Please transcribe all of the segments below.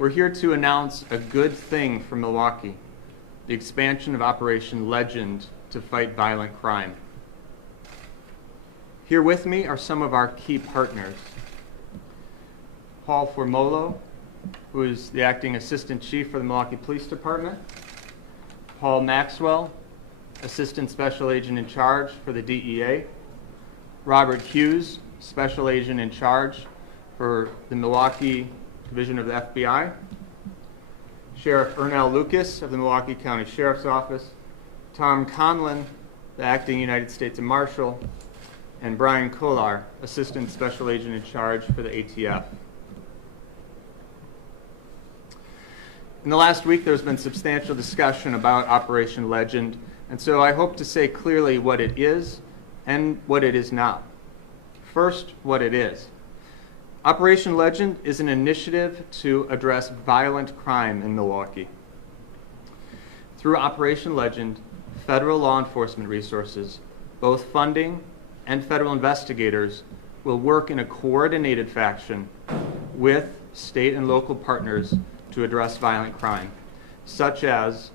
We're here to announce a good thing for Milwaukee, the expansion of Operation Legend to fight violent crime. Here with me are some of our key partners. Paul Formolo, who is the Acting Assistant Chief for the Milwaukee Police Department. Paul Maxwell, Assistant Special Agent in Charge for the DEA. Robert Hughes, Special Agent in Charge for the Milwaukee Division of the FBI. Sheriff Ernell Lucas of the Milwaukee County Sheriff's Office. Tom Conlon, the Acting United States Marshal. And Brian Kolar, Assistant Special Agent in Charge for the ATF. In the last week, there's been substantial discussion about Operation Legend, and so I hope to say clearly what it is and what it is not. First, what it is. Operation Legend is an initiative to address violent crime in Milwaukee. Through Operation Legend, federal law enforcement resources, both funding and federal investigators, will work in a coordinated fashion with state and local partners to address violent crime, such as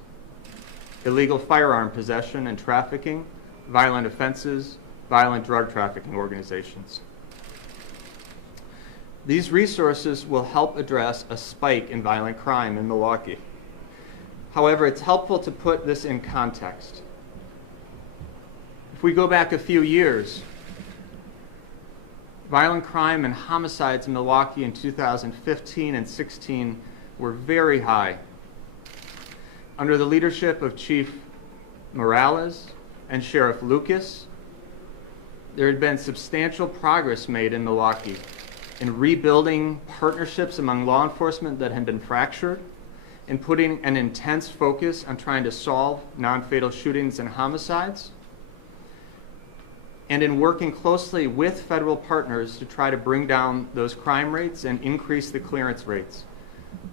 illegal firearm possession and trafficking, violent offenses, violent drug trafficking organizations. These resources will help address a spike in violent crime in Milwaukee. However, it's helpful to put this in context. If we go back a few years, violent crime and homicides in Milwaukee in 2015 and 16 were very high. Under the leadership of Chief Morales and Sheriff Lucas, there had been substantial progress made in Milwaukee in rebuilding partnerships among law enforcement that had been fractured, in putting an intense focus on trying to solve non-fatal shootings and homicides, and in working closely with federal partners to try to bring down those crime rates and increase the clearance rates.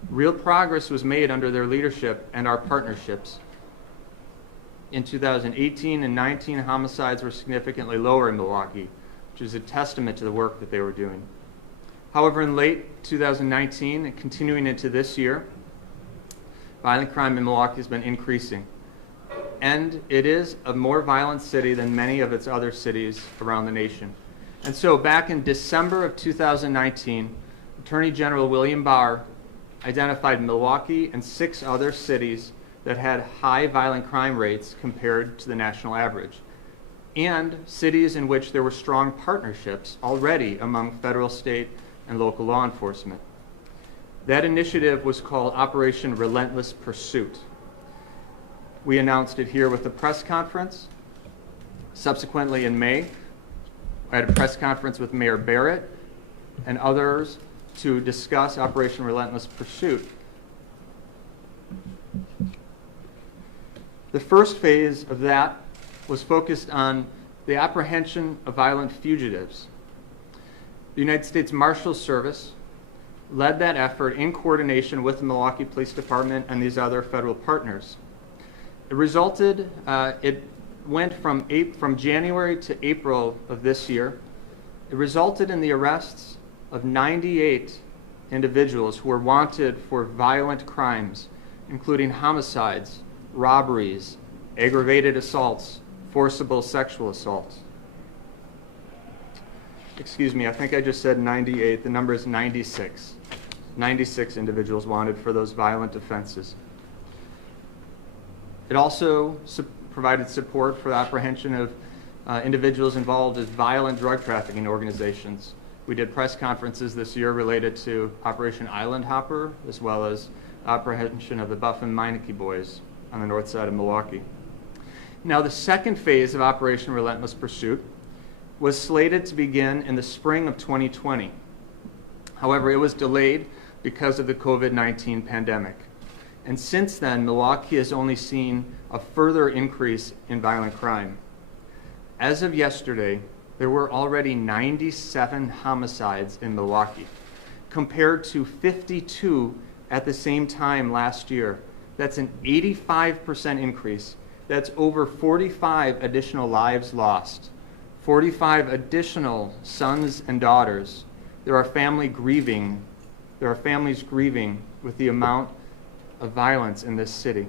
Real progress was made under their leadership and our partnerships. In 2018 and 19, homicides were significantly lower in Milwaukee, which is a testament to the work that they were doing. However, in late 2019 and continuing into this year, violent crime in Milwaukee has been increasing. And it is a more violent city than many of its other cities around the nation. And so back in December of 2019, Attorney General William Barr identified Milwaukee and 6 other cities that had high violent crime rates compared to the national average, and cities in which there were strong partnerships already among federal, state, and local law enforcement. That initiative was called Operation Relentless Pursuit. We announced it here with a press conference. Subsequently in May, I had a press conference with Mayor Barrett and others to discuss Operation Relentless Pursuit. The first phase of that was focused on the apprehension of violent fugitives. The United States Marshals Service led that effort in coordination with the Milwaukee Police Department and these other federal partners. It resulted, it went from January to April of this year. It resulted in the arrests of 98 individuals who were wanted for violent crimes, including homicides, robberies, aggravated assaults, forcible sexual assaults. Excuse me, I think I just said 98. The number is 96. 96 individuals wanted for those violent offenses. It also provided support for the apprehension of individuals involved in violent drug trafficking organizations. We did press conferences this year related to Operation Island Hopper, as well as apprehension of the Buff and Meineke boys on the north side of Milwaukee. Now, the second phase of Operation Relentless Pursuit was slated to begin in the spring of 2020. However, it was delayed because of the COVID-19 pandemic. And since then, Milwaukee has only seen a further increase in violent crime. As of yesterday, there were already 97 homicides in Milwaukee, compared to 52 at the same time last year. That's an 85% increase. That's over 45 additional lives lost, 45 additional sons and daughters. There are families grieving with the amount of violence in this city.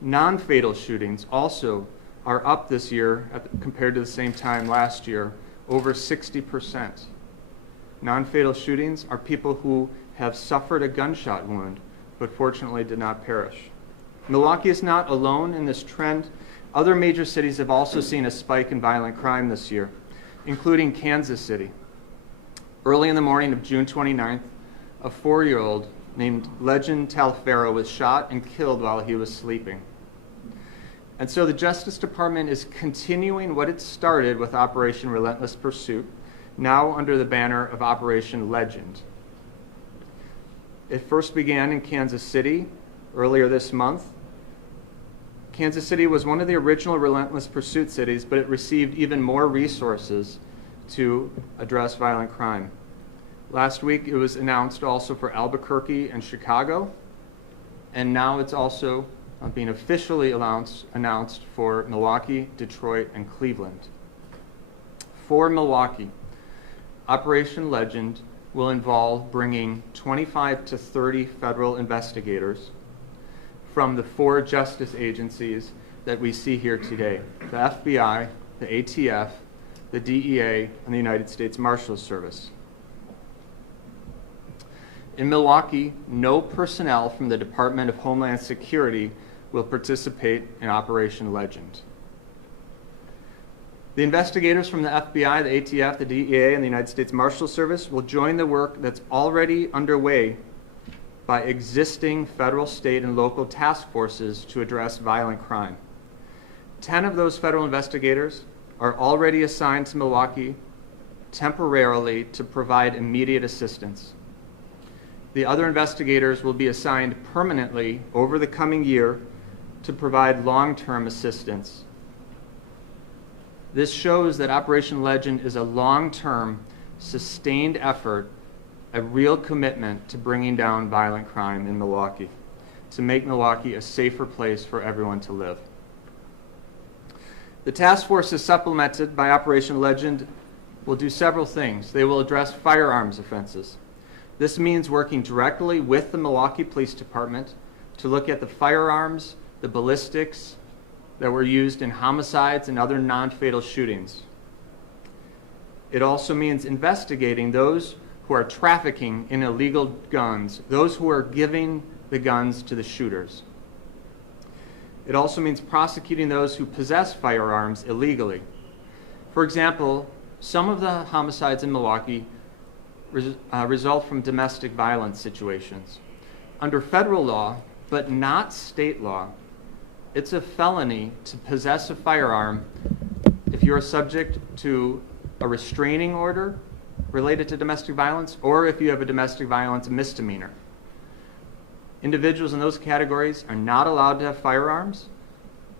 Non-fatal shootings also are up this year compared to the same time last year, over 60%. Non-fatal shootings are people who have suffered a gunshot wound, but fortunately did not perish. Milwaukee is not alone in this trend. Other major cities have also seen a spike in violent crime this year, including Kansas City. Early in the morning of June 29th, a 4-year-old named Legend Talfero was shot and killed while he was sleeping. And so the Justice Department is continuing what it started with Operation Relentless Pursuit, now under the banner of Operation Legend. It first began in Kansas City earlier this month. Kansas City was one of the original Relentless Pursuit cities, but it received even more resources to address violent crime. Last week it was announced also for Albuquerque and Chicago, and now it's also being officially announced for Milwaukee, Detroit, and Cleveland. For Milwaukee, Operation Legend will involve bringing 25 to 30 federal investigators from the 4 justice agencies that we see here today: the FBI, the ATF, the DEA, and the United States Marshals Service. In Milwaukee, no personnel from the Department of Homeland Security will participate in Operation Legend. The investigators from the FBI, the ATF, the DEA, and the United States Marshals Service will join the work that's already underway by existing federal, state, and local task forces to address violent crime. 10 of those federal investigators are already assigned to Milwaukee temporarily to provide immediate assistance. The other investigators will be assigned permanently over the coming year to provide long-term assistance. This shows that Operation Legend is a long-term, sustained effort, a real commitment to bringing down violent crime in Milwaukee, to make Milwaukee a safer place for everyone to live. The task force is supplemented by Operation Legend will do several things. They will address firearms offenses. This means working directly with the Milwaukee Police Department to look at the firearms, the ballistics that were used in homicides and other non-fatal shootings. It also means investigating those who are trafficking in illegal guns, those who are giving the guns to the shooters. It also means prosecuting those who possess firearms illegally. For example, some of the homicides in Milwaukee result from domestic violence situations. Under federal law, but not state law, it's a felony to possess a firearm if you're subject to a restraining order related to domestic violence, or if you have a domestic violence misdemeanor. Individuals in those categories are not allowed to have firearms.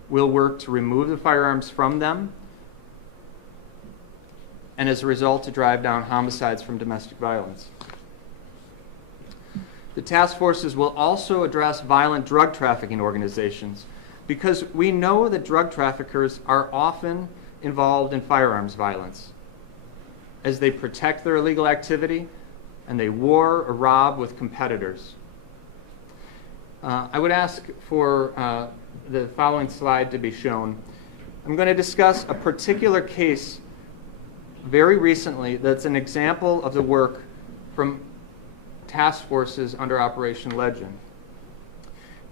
We'll work to remove the firearms from them, and as a result, to drive down homicides from domestic violence. The task forces will also address violent drug trafficking organizations, because we know that drug traffickers are often involved in firearms violence as they protect their illegal activity and they war or rob with competitors. I would ask for the following slide to be shown. I'm going to discuss a particular case very recently that's an example of the work from task forces under Operation Legend.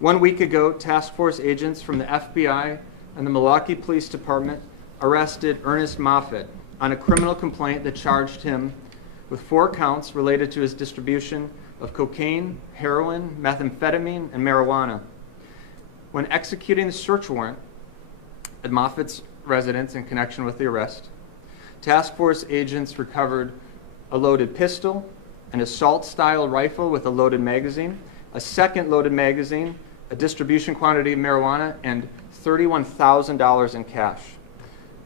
1 week ago, task force agents from the FBI and the Milwaukee Police Department arrested Ernest Moffett on a criminal complaint that charged him with 4 counts related to his distribution of cocaine, heroin, methamphetamine, and marijuana. When executing the search warrant at Moffett's residence in connection with the arrest, task force agents recovered a loaded pistol, an assault-style rifle with a loaded magazine, a second loaded magazine, a distribution quantity of marijuana, and $31,000 in cash.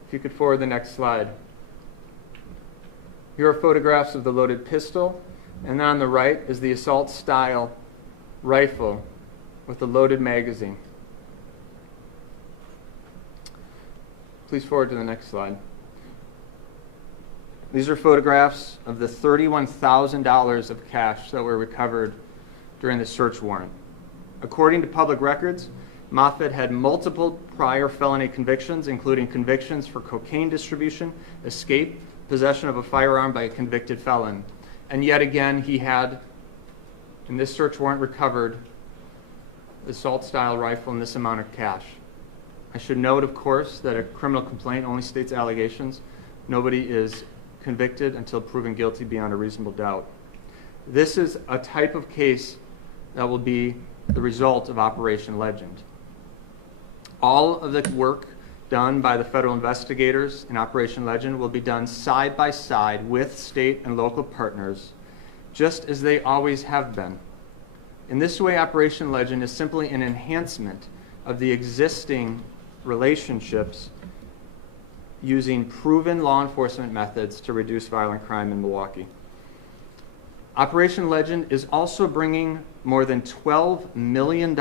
If you could forward the next slide. Here are photographs of the loaded pistol, and on the right is the assault-style rifle with the loaded magazine. Please forward to the next slide. These are photographs of the $31,000 of cash that were recovered during the search warrant. According to public records, Moffett had multiple prior felony convictions, including convictions for cocaine distribution, escape, possession of a firearm by a convicted felon. And yet again, he had, in this search warrant, recovered assault-style rifle and this amount of cash. I should note, of course, that a criminal complaint only states allegations. Nobody is convicted until proven guilty beyond a reasonable doubt. This is a type of case that will be the result of Operation Legend. All of the work done by the federal investigators in Operation Legend will be done side by side with state and local partners, just as they always have been. In this way, Operation Legend is simply an enhancement of the existing relationships using proven law enforcement methods to reduce violent crime in Milwaukee. Operation Legend is also bringing more than $12 million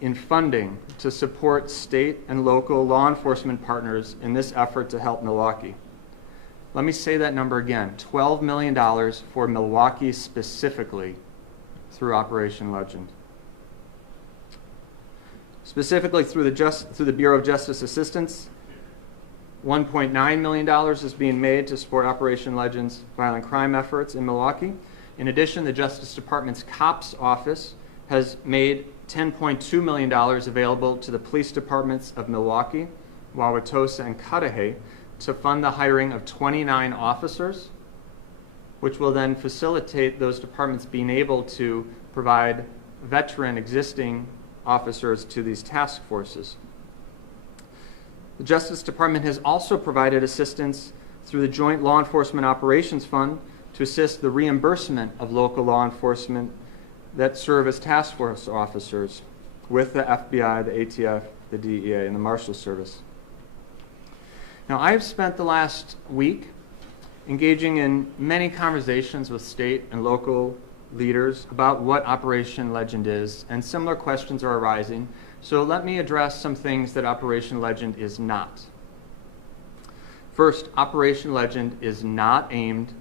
in funding to support state and local law enforcement partners in this effort to help Milwaukee. Let me say that number again, $12 million for Milwaukee specifically through Operation Legend. Specifically through the Bureau of Justice Assistance, $1.9 million is being made to support Operation Legend's violent crime efforts in Milwaukee. In addition, the Justice Department's COPS office has made $10.2 million available to the police departments of Milwaukee, Wauwatosa, and Cudahy to fund the hiring of 29 officers, which will then facilitate those departments being able to provide veteran existing officers to these task forces. The Justice Department has also provided assistance through the Joint Law Enforcement Operations Fund to assist the reimbursement of local law enforcement that serve as task force officers with the FBI, the ATF, the DEA, and the Marshal Service. Now, I have spent the last week engaging in many conversations with state and local leaders about what Operation Legend is, and similar questions are arising. So let me address some things that Operation Legend is not. First, Operation Legend is not aimed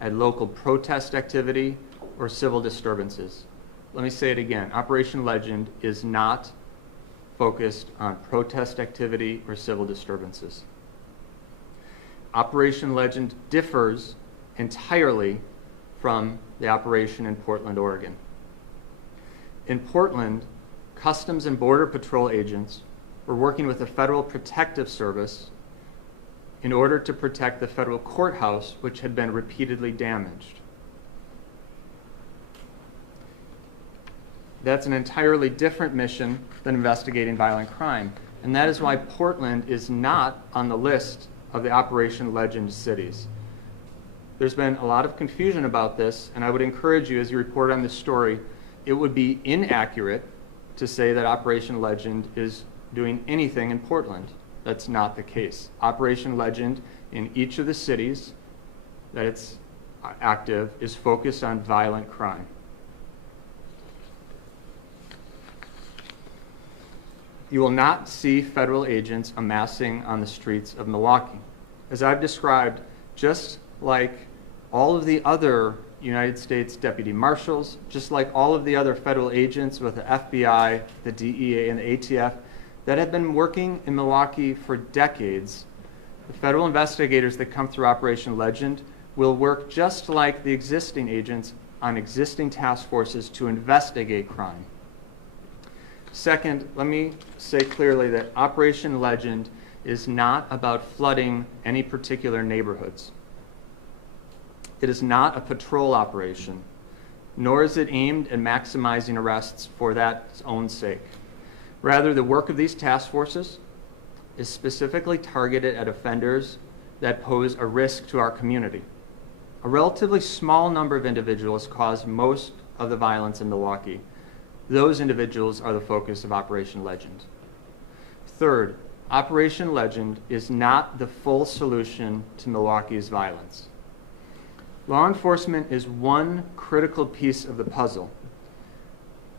at local protest activity or civil disturbances. Let me say it again. Operation Legend is not focused on protest activity or civil disturbances. Operation Legend differs entirely from the operation in Portland, Oregon. In Portland, Customs and Border Patrol agents were working with the Federal Protective Service in order to protect the federal courthouse, which had been repeatedly damaged. That's an entirely different mission than investigating violent crime, and that is why Portland is not on the list of the Operation Legend cities. There's been a lot of confusion about this, and I would encourage you, as you report on this story, it would be inaccurate to say that Operation Legend is doing anything in Portland. That's not the case. Operation Legend in each of the cities that it's active is focused on violent crime. You will not see federal agents amassing on the streets of Milwaukee. As I've described, just like all of the other United States deputy marshals, just like all of the other federal agents with the FBI, the DEA, and the ATF that have been working in Milwaukee for decades, the federal investigators that come through Operation Legend will work just like the existing agents on existing task forces to investigate crime. Second, let me say clearly that Operation Legend is not about flooding any particular neighborhoods. It is not a patrol operation, nor is it aimed at maximizing arrests for that own sake. Rather, the work of these task forces is specifically targeted at offenders that pose a risk to our community. A relatively small number of individuals cause most of the violence in Milwaukee. Those individuals are the focus of Operation Legend. Third, Operation Legend is not the full solution to Milwaukee's violence. Law enforcement is one critical piece of the puzzle.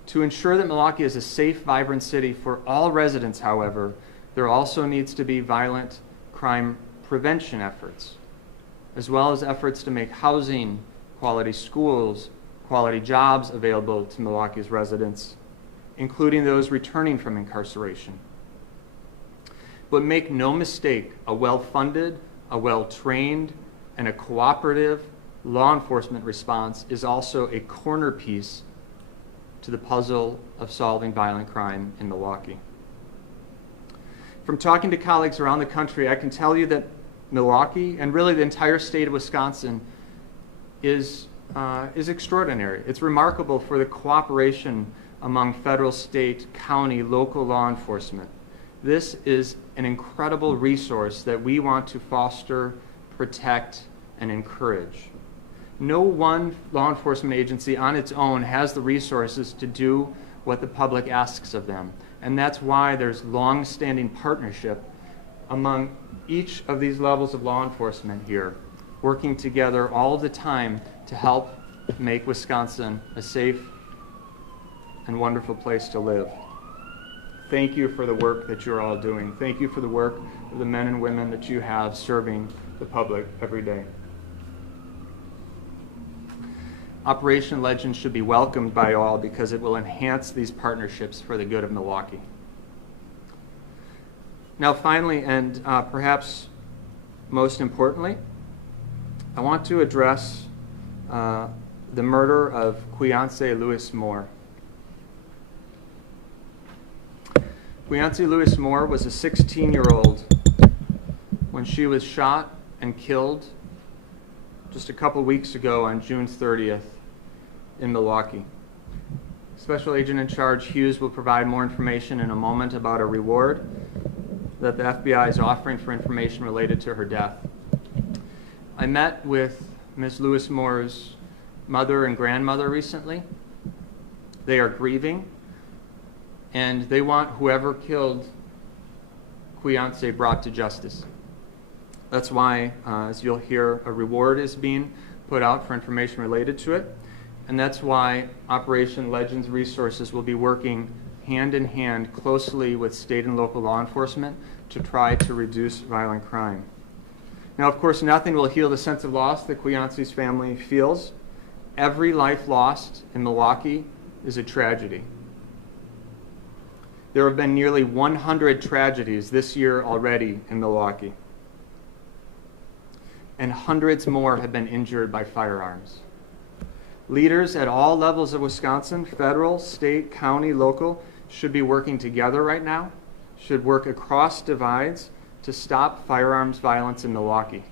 To ensure that Milwaukee is a safe, vibrant city for all residents, however, there also needs to be violent crime prevention efforts, as well as efforts to make housing, quality schools, quality jobs available to Milwaukee's residents, including those returning from incarceration. But make no mistake, a well-funded, a well-trained, and a cooperative law enforcement response is also a corner piece to the puzzle of solving violent crime in Milwaukee. From talking to colleagues around the country, I can tell you that Milwaukee, and really the entire state of Wisconsin, is extraordinary. It's remarkable for the cooperation among federal, state, county, local law enforcement. This is an incredible resource that we want to foster, protect, and encourage. No one law enforcement agency on its own has the resources to do what the public asks of them. And that's why there's long-standing partnership among each of these levels of law enforcement here, working together all the time to help make Wisconsin a safe and wonderful place to live. Thank you for the work that you're all doing. Thank you for the work of the men and women that you have serving the public every day. Operation Legend should be welcomed by all because it will enhance these partnerships for the good of Milwaukee. Now finally, and perhaps most importantly, I want to address the murder of Queonce Lewis Moore. Queonce Lewis Moore was a 16-year-old when she was shot and killed just a couple weeks ago on June 30th in Milwaukee. Special Agent in Charge Hughes will provide more information in a moment about a reward that the FBI is offering for information related to her death. I met with Ms. Lewis Moore's mother and grandmother recently. They are grieving, and they want whoever killed Queonce brought to justice. That's why, as you'll hear, a reward is being put out for information related to it. And that's why Operation Legend's resources will be working hand in hand closely with state and local law enforcement to try to reduce violent crime. Now, of course, nothing will heal the sense of loss that Queonce's family feels. Every life lost in Milwaukee is a tragedy. There have been nearly 100 tragedies this year already in Milwaukee, and hundreds more have been injured by firearms. Leaders at all levels of Wisconsin, federal, state, county, local, should be working together right now, should work across divides to stop firearms violence in Milwaukee.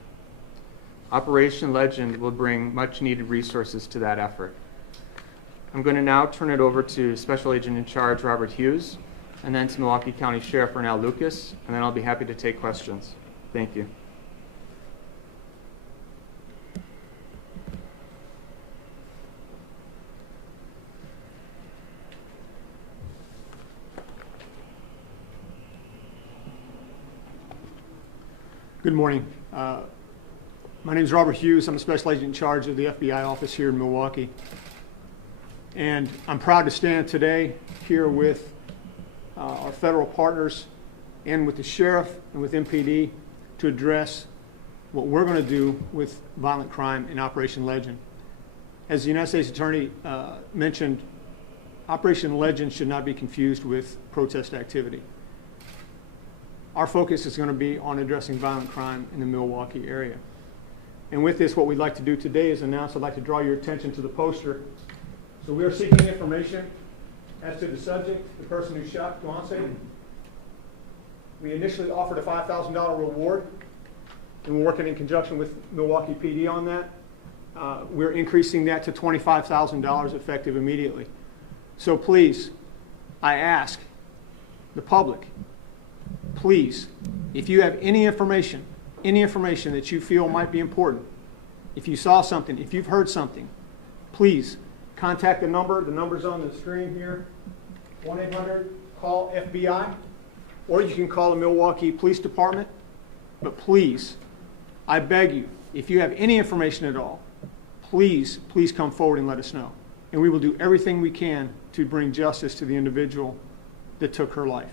Operation Legend will bring much needed resources to that effort. I'm going to now turn it over to Special Agent in Charge Robert Hughes, and then to Milwaukee County Sheriff Ernell Lucas, and then I'll be happy to take questions. Thank you. Good morning. My name is Robert Hughes. I'm a Special Agent in Charge of the FBI office here in Milwaukee. And I'm proud to stand today here with our federal partners and with the sheriff and with MPD to address what we're going to do with violent crime in Operation Legend. As the United States Attorney mentioned, Operation Legend should not be confused with protest activity. Our focus is going to be on addressing violent crime in the Milwaukee area. And with this, what we'd like to do today is announce, I'd like to draw your attention to the poster. So we are seeking information as to the subject, the person who shot Queonce. We initially offered a $5,000 reward, and we're working in conjunction with Milwaukee PD on that. We're increasing that to $25,000 effective immediately. So please, I ask the public, please, if you have any information that you feel might be important, if you saw something, if you've heard something, please contact the number. The number's on the screen here, 1-800-CALL-FBI, or you can call the Milwaukee Police Department. But please, I beg you, if you have any information at all, please come forward and let us know. And we will do everything we can to bring justice to the individual that took her life.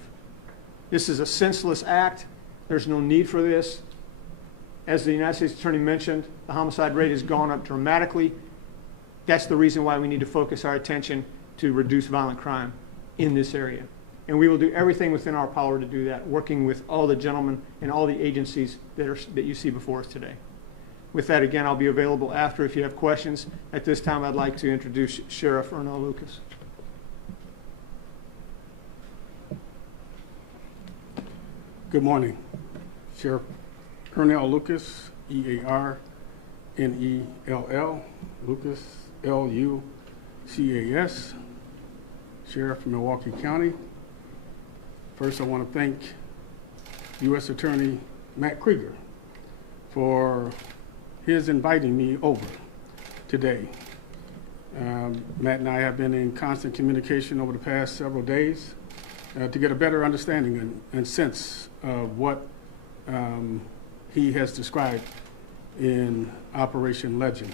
This is a senseless act. There's no need for this. As the United States Attorney mentioned, the homicide rate has gone up dramatically. That's the reason why we need to focus our attention to reduce violent crime in this area. And we will do everything within our power to do that, working with all the gentlemen and all the agencies that you see before us today. With that, again, I'll be available after if you have questions. At this time, I'd like to introduce Sheriff Ernell Lucas. Good morning. Sheriff Ernell Lucas, E-A-R-N-E-L-L, Lucas, L-U-C-A-S, Sheriff of Milwaukee County. First, I want to thank U.S. Attorney Matt Krieger for his inviting me over today. Matt and I have been in constant communication over the past several days to get a better understanding and sense of what he has described in Operation Legend.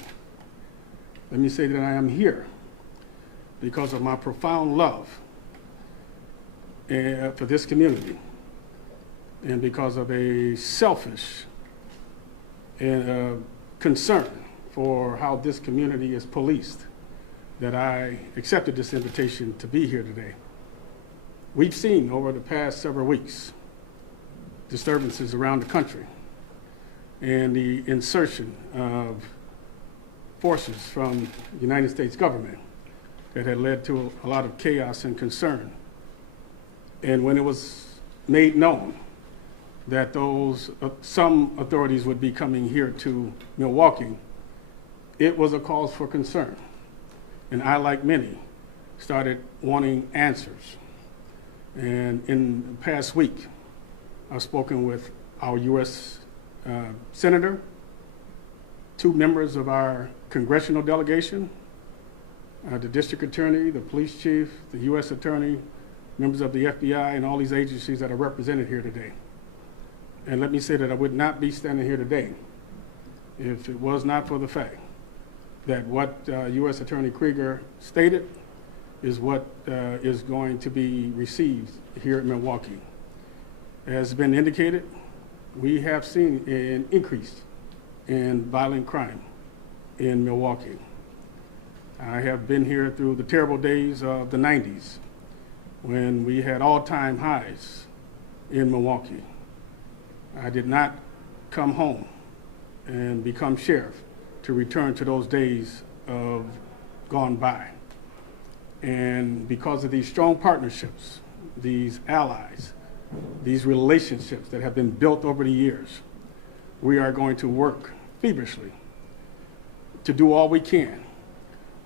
Let me say that I am here because of my profound love for this community and because of a selfish and concern for how this community is policed that I accepted this invitation to be here today. We've seen over the past several weeks disturbances around the country and the insertion of forces from the United States government that had led to a lot of chaos and concern. And when it was made known that some authorities would be coming here to Milwaukee, it was a cause for concern. And I, like many, started wanting answers. And in the past week, I've spoken with our U.S. Senator, 2 members of our congressional delegation, the district attorney, the police chief, the U.S. attorney, members of the FBI, and all these agencies that are represented here today. And let me say that I would not be standing here today if it was not for the fact that what U.S. Attorney Krieger stated is what is going to be received here in Milwaukee. As has been indicated, we have seen an increase in violent crime in Milwaukee. I have been here through the terrible days of the 90s when we had all-time highs in Milwaukee. I did not come home and become sheriff to return to those days of gone by. And because of these strong partnerships, these allies, these relationships that have been built over the years, we are going to work feverishly to do all we can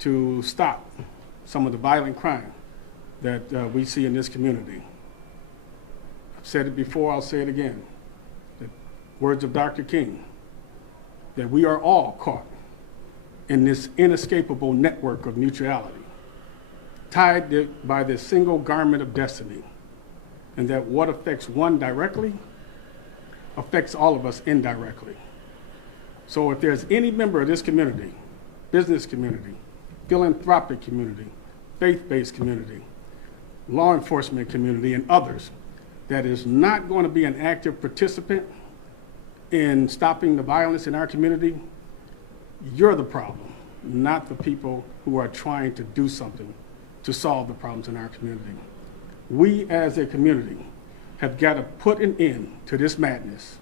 to stop some of the violent crime that we see in this community. I've said it before, I'll say it again. The words of Dr. King, that we are all caught in this inescapable network of mutuality, tied by this single garment of destiny, and that what affects one directly affects all of us indirectly. So if there's any member of this community, business community, philanthropic community, faith-based community, law enforcement community, and others that is not going to be an active participant in stopping the violence in our community, you're the problem, not the people who are trying to do something to solve the problems in our community. We as a community have got to put an end to this madness,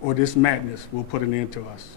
or this madness will put an end to us.